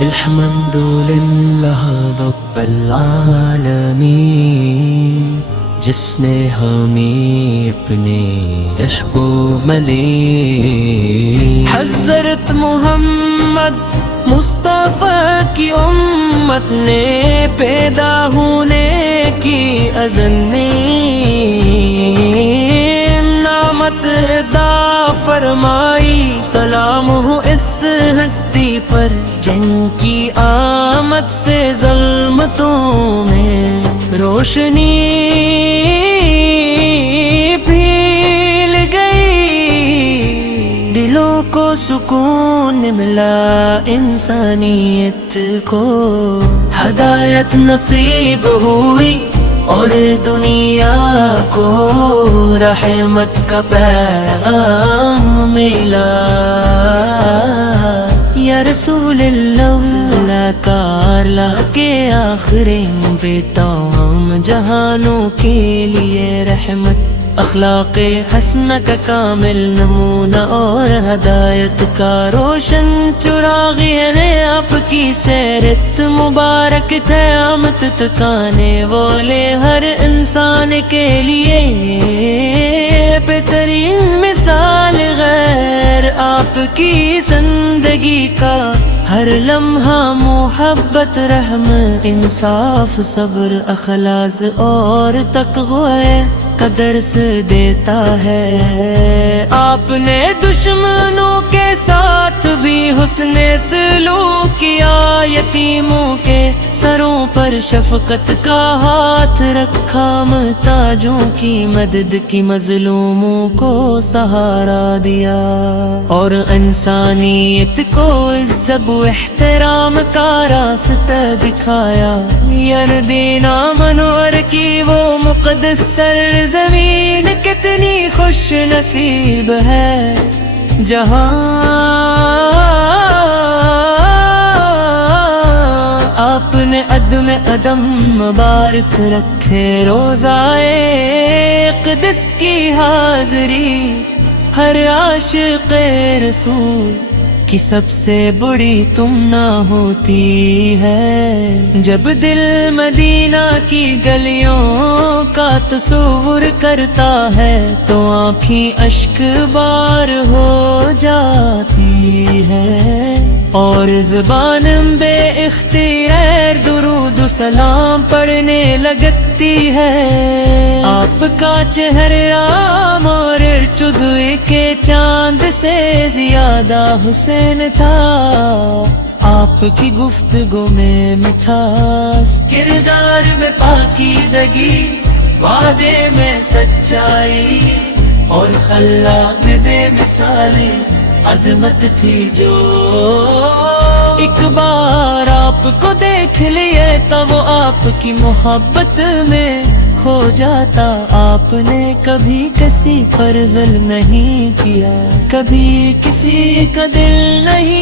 الحمد للہ رب العالمین، جس نے ہمیں اپنے عشق و ملی حضرت محمد مصطفیٰ کی امت نے پیدا ہونے کی ازل میں نعمت عطا فرمائی۔ سلام ہو اس ہستی پر جن کی آمد سے ظلمتوں میں روشنی پھیل گئی، دلوں کو سکون ملا، انسانیت کو ہدایت نصیب ہوئی اور دنیا کو رحمت کا پیغام ملا۔ یا رسول اللہ کار لا کے آخری تمام جہانوں کے لیے رحمت، اخلاق حسنہ کا کامل نمونہ اور ہدایت کا روشن چراغ، نے آپ کی سیرت مبارک قیامت تک آنے والے ہر انسان کے لیے بہترین مثال۔ غیر آپ کی زندگی کا ہر لمحہ محبت، رحمت، انصاف، صبر، اخلاص اور تقوی کا درس دیتا ہے۔ آپ نے دشمنوں کے ساتھ بھی حسن سلوک کیا، یتیموں کے سروں پر شفقت کا ہاتھ رکھا، محتاجوں کی مدد کی، مظلوموں کو سہارا دیا اور انسانیت کو عزت و احترام کا راستہ دکھایا۔ یردینا منور کی وہ مقدس سرزمین کتنی خوش نصیب ہے، جہاں آپ نے عدل قدم مبارک رکھے، روزائے قدس کی حاضری ہر عاشق رسول کی سب سے بڑی تمنا ہوتی ہے۔ جب دل مدینہ کی گلیوں کا تصور کرتا ہے تو آنکھیں اشک بار ہو جاتی ہے اور زبان بے اختیار درود و سلام پڑھنے لگتی ہے۔ آپ کا چہرہ اور چدوئی کے چاند سے زیادہ حسین تھا، آپ کی گفتگو میں مٹھاس، کردار میں پاکیزگی، وعدے میں سچائی اور خلاق بے مثال عظمت تھی جو ایک بار آپ کو دیکھ لیے تو وہ آپ کی محبت میں کھو جاتا۔ آپ نے کبھی کسی پر ظلم نہیں کیا، کبھی کسی کا دل نہیں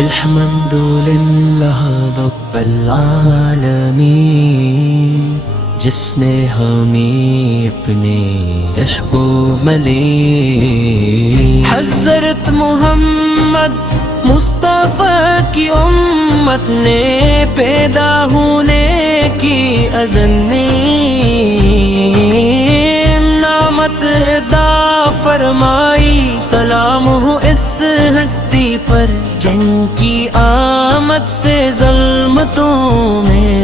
الحمد للہ رب العالمین، جس نے ہمیں اپنے عشق و ملی حضرت محمد مصطفیٰ کی امت نے پیدا ہونے کی ازل میں نعمت عطا فرمائی، سلام ہو اس ہستی پر جن کی آمد سے ظلمتوں میں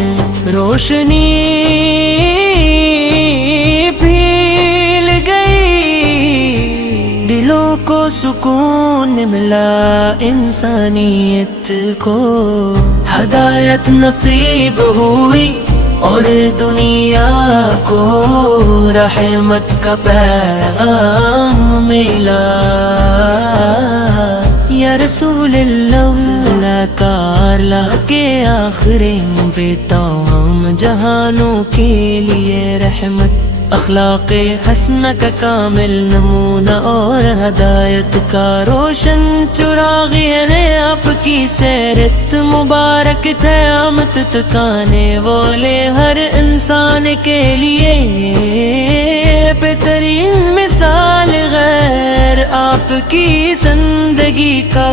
روشنی پھیل گئی، دلوں کو سکون ملا، انسانیت کو ہدایت نصیب ہوئی اور دنیا کو رحمت کا پیغام ملا۔ یا رسول اللہ سلاکار لا کے آخری پیغام، جہانوں کے لیے رحمت، اخلاق حسنہ کا کامل نمونہ اور ہدایت کا روشن چراغ، نے آپ کی سیرت مبارک قیامت تک آنے والے ہر انسان کے لیے بہترین مثال، غیر آپ کی زندگی کا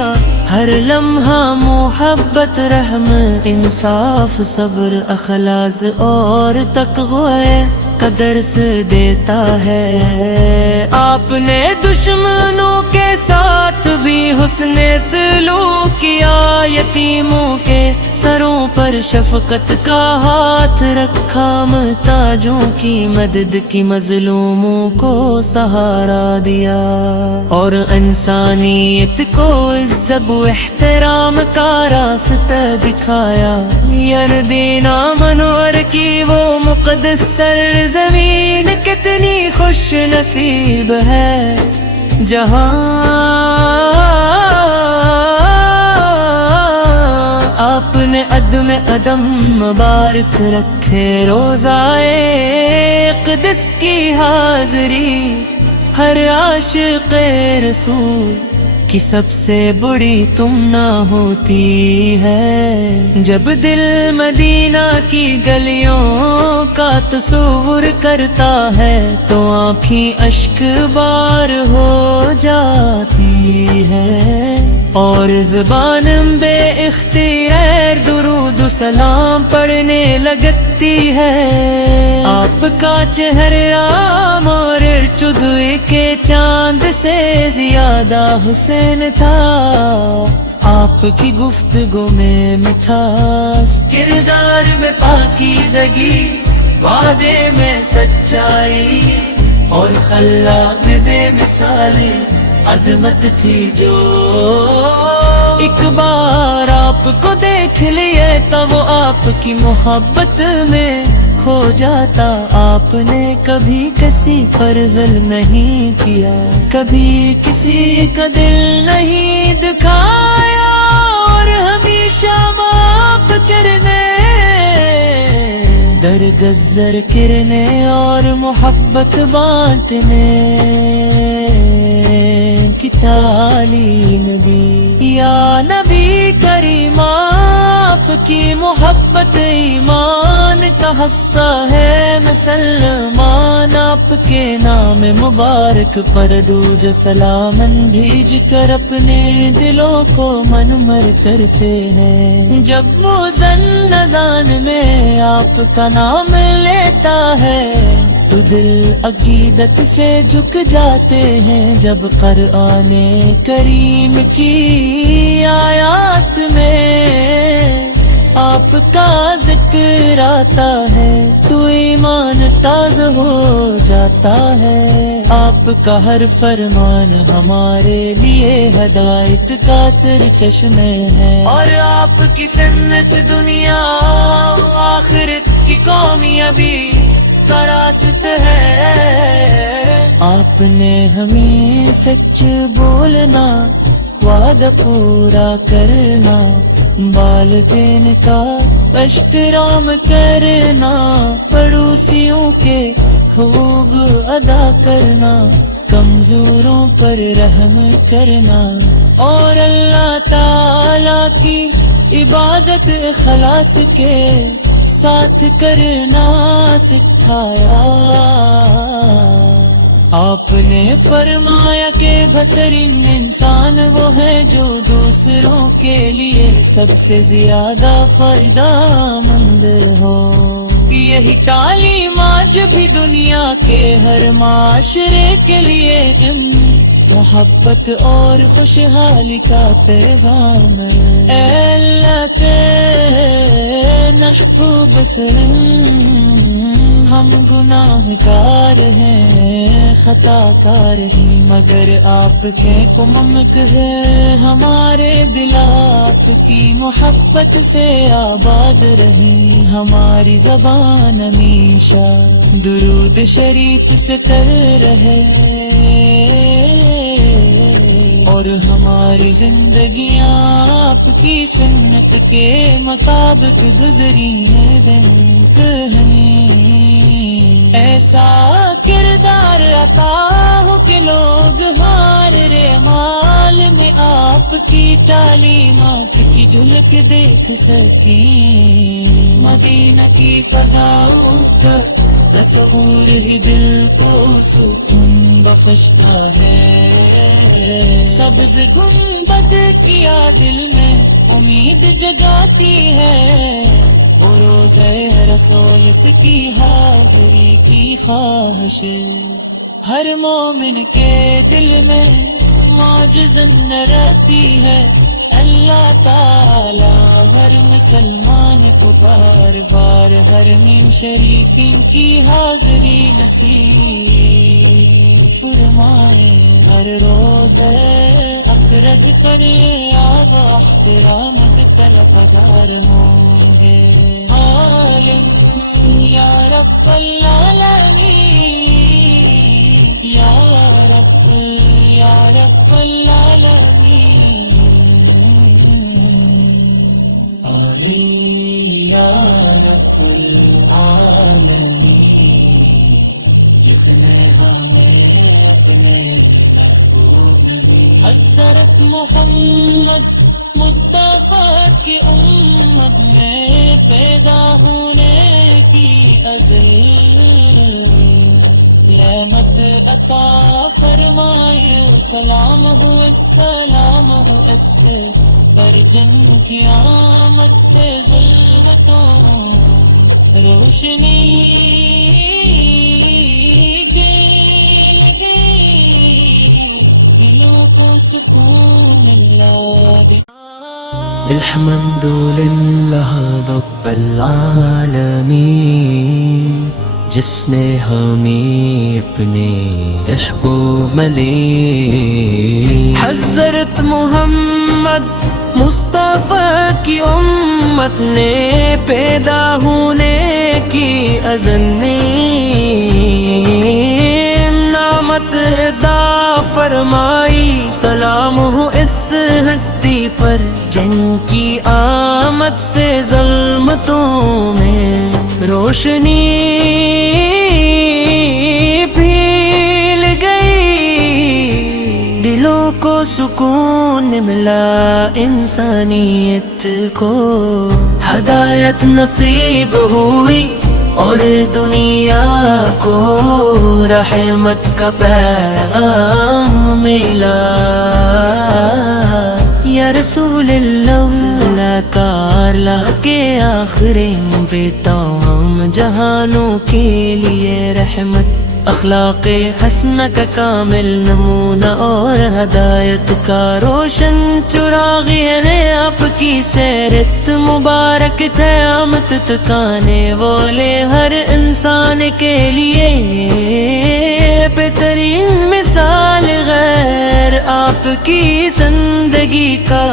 ہر لمحہ محبت، رحمت، انصاف، صبر، اخلاص اور تقوی کا درس دیتا ہے۔ آپ نے دشمنوں کے ساتھ بھی حسن سلوک کیا، یتیموں کے سروں پر شفقت کا ہاتھ رکھا، محتاجوں کی مدد کی، مظلوموں کو سہارا دیا اور انسانیت کو عزت و احترام کا راستہ دکھایا۔ یردینا منور کی وہ مقدس سرزمین کتنی خوش نصیب ہے، جہاں آپ نے عدل قدم مبارک رکھے، روزائے قدس کی حاضری ہر عاشق رسول کی سب سے بڑی تمنا ہوتی ہے۔ جب دل مدینہ کی گلیوں کا تصور کرتا ہے تو آنکھیں اشک بار ہو جاتی ہے اور زبان بے اختیار درود و سلام پڑھنے لگتی ہے۔ آپ کا چہرہ اور چودھوے کے چاند سے زیادہ حسین تھا، آپ کی گفتگو میں مٹھاس، کردار میں پاکیزگی، وعدے میں سچائی اور خلاق بے مثال عظمت تھی جو ایک بار آپ کو دیکھ لیے تو وہ آپ کی محبت میں کھو جاتا۔ آپ نے کبھی کسی پر ظلم نہیں کیا، کبھی کسی کا دل نہیں دکھایا اور ہمیشہ معاف کرنے، درگزر کرنے اور محبت بانٹنے کی الحمد للہ رب العالمین، جس نے ہمیں اپنے عشق و ملی حضرت محمد مصطفیٰ کی امت نے پیدا ہونے کی اذن میں نعمت عطا فرمائی۔ سلام ہو اس ہستی پر جن کی آمد سے ظلمتوں میں روشنی پھیل گئی، دلوں کو سکون ملا، انسانیت کو ہدایت نصیب ہوئی، اور دنیا کو رحمت کا پیغام ملا۔ یا رسول اللہ کار لا کے آخری بے تمام جہانوں کے لیے رحمت، اخلاق حسنہ کا کامل نمونہ اور ہدایت کا روشن چراغ، نے آپ کی سیرت مبارک قیامت تک آنے والے ہر انسان کے لیے بہترین مثال۔ غیر آپ کی زندگی کا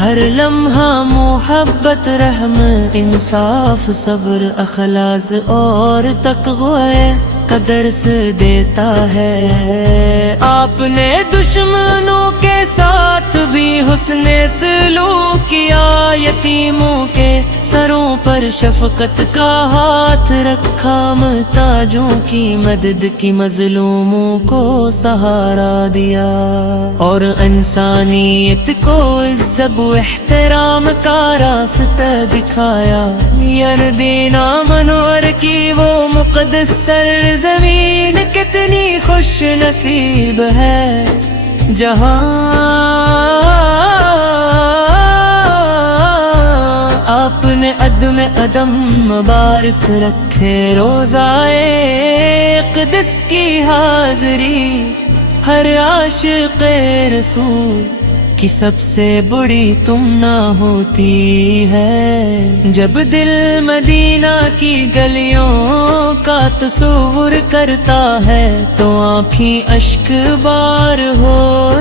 ہر لمحہ محبت، رحمت، انصاف، صبر، اخلاص اور تقوی کا درس دیتا ہے۔ آپ نے دشمنوں کے ساتھ بھی حسن سلوک کیا، یتیموں کے سروں پر شفقت کا ہاتھ رکھا، محتاجوں کی مدد کی، مظلوموں کو سہارا دیا، اور انسانیت کو عزت و احترام کا راستہ دکھایا۔ یردینا منور کی وہ مقدس سرزمین کتنی خوش نصیب ہے، جہاں آپ نے عدل قدم مبارک رکھے۔ روزائے قدس کی حاضری ہر عاشق رسول کی سب سے بڑی تمنا ہوتی ہے۔ جب دل مدینہ کی گلیوں کا تصور کرتا ہے تو آنکھیں اشک بار ہو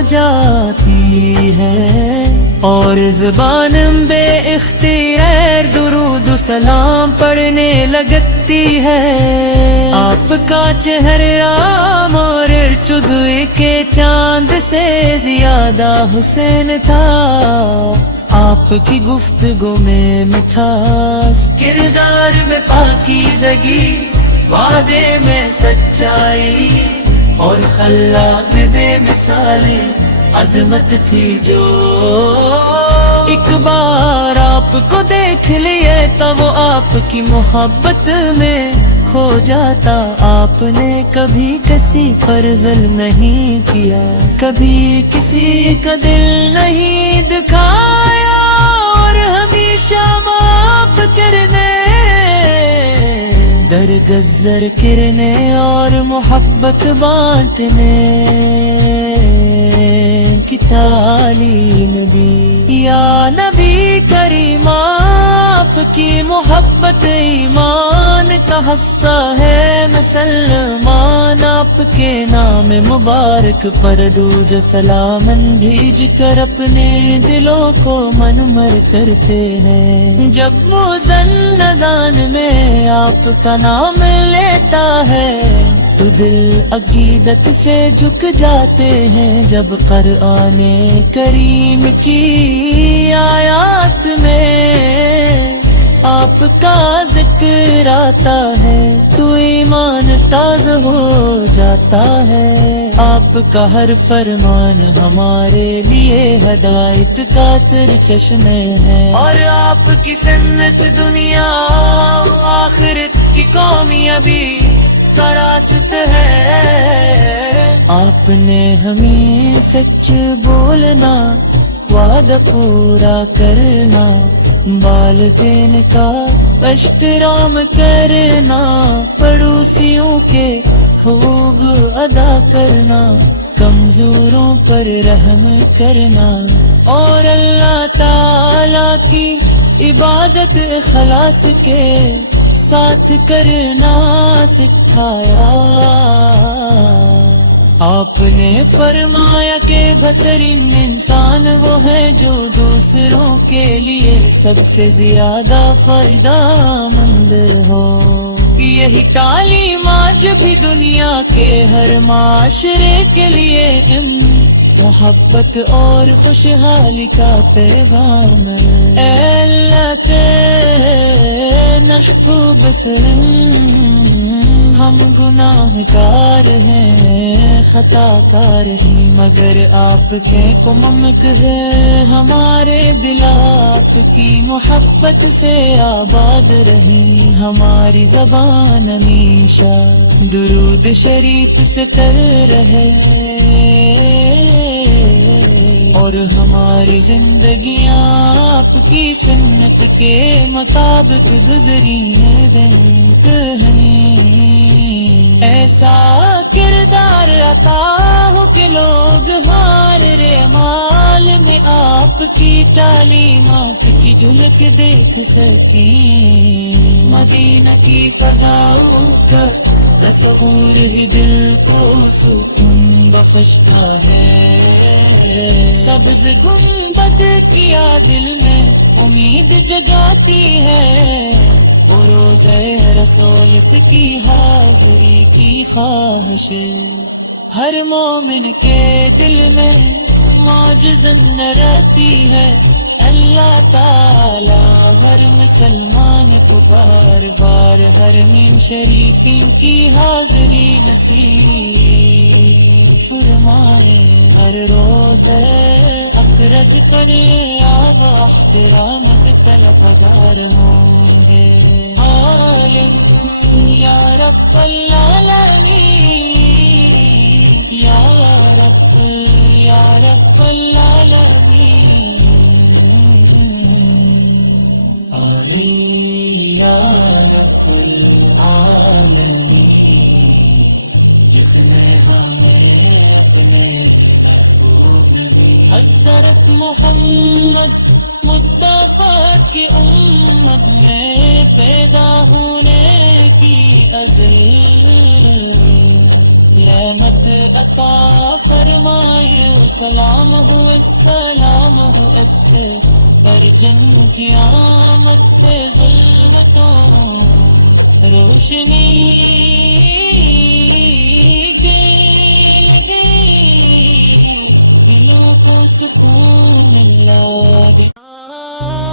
جاتی ہے، اور زبان بے اختیار درود و سلام پڑھنے لگتی ہے۔ آپ کا چہرہ اور چدوے کے چاند سے زیادہ حسین تھا، آپ کی گفتگو میں مٹھاس، کردار میں پاکیزگی، وعدے میں سچائی، اور خلاق بے مثال عظمت تھی جو ایک بار آپ کو دیکھ لیے تو وہ آپ کی محبت میں کھو جاتا۔ آپ نے کبھی کسی پر ظلم نہیں کیا، کبھی کسی کا دل نہیں دکھایا، اور ہمیشہ معاف کرنے، درگزر کرنے اور محبت بانٹنے کی تعلیم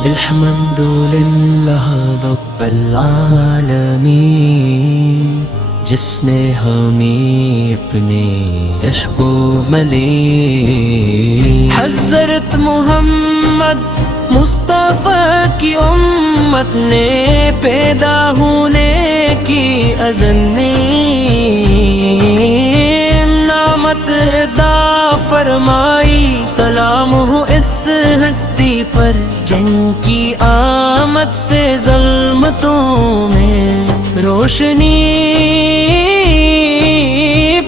الحمد للہ رب العالمین، جس نے ہمیں اپنے عشق و ملی حضرت محمد مصطفیٰ کی امت نے پیدا ہونے کی ازل میں نعمت عطا فرمائی، سلام ہو اس ہستی پر جن کی آمد سے ظلمتوں میں روشنی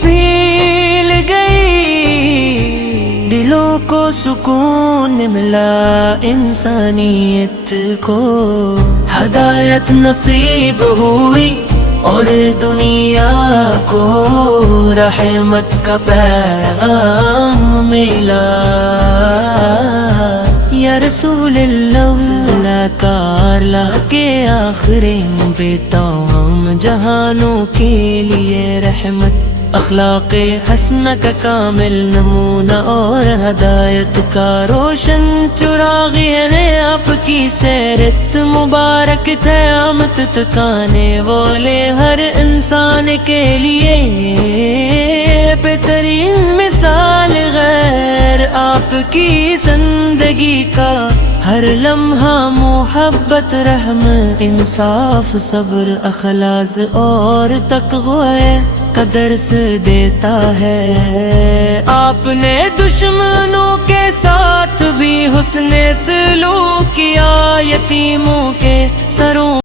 پھیل گئی، دلوں کو سکون ملا، انسانیت کو ہدایت نصیب ہوئی اور دنیا کو رحمت کا پیغام ملا۔ یا رسول اللہ کار لا کے آخری پہ تمام جہانوں کے لیے رحمت، اخلاق حسنہ کا کامل نمونہ اور ہدایت کا روشن چراغ، نے آپ کی سیرت مبارک قیامت تک آنے والے ہر انسان کے لیے بہترین مثال، غیر آپ کی زندگی کا ہر لمحہ محبت، رحمت، انصاف، صبر، اخلاص اور تقوی کا درس دیتا ہے۔ آپ نے دشمنوں کے ساتھ بھی حسن سلوک کیا، یتیموں کے سروں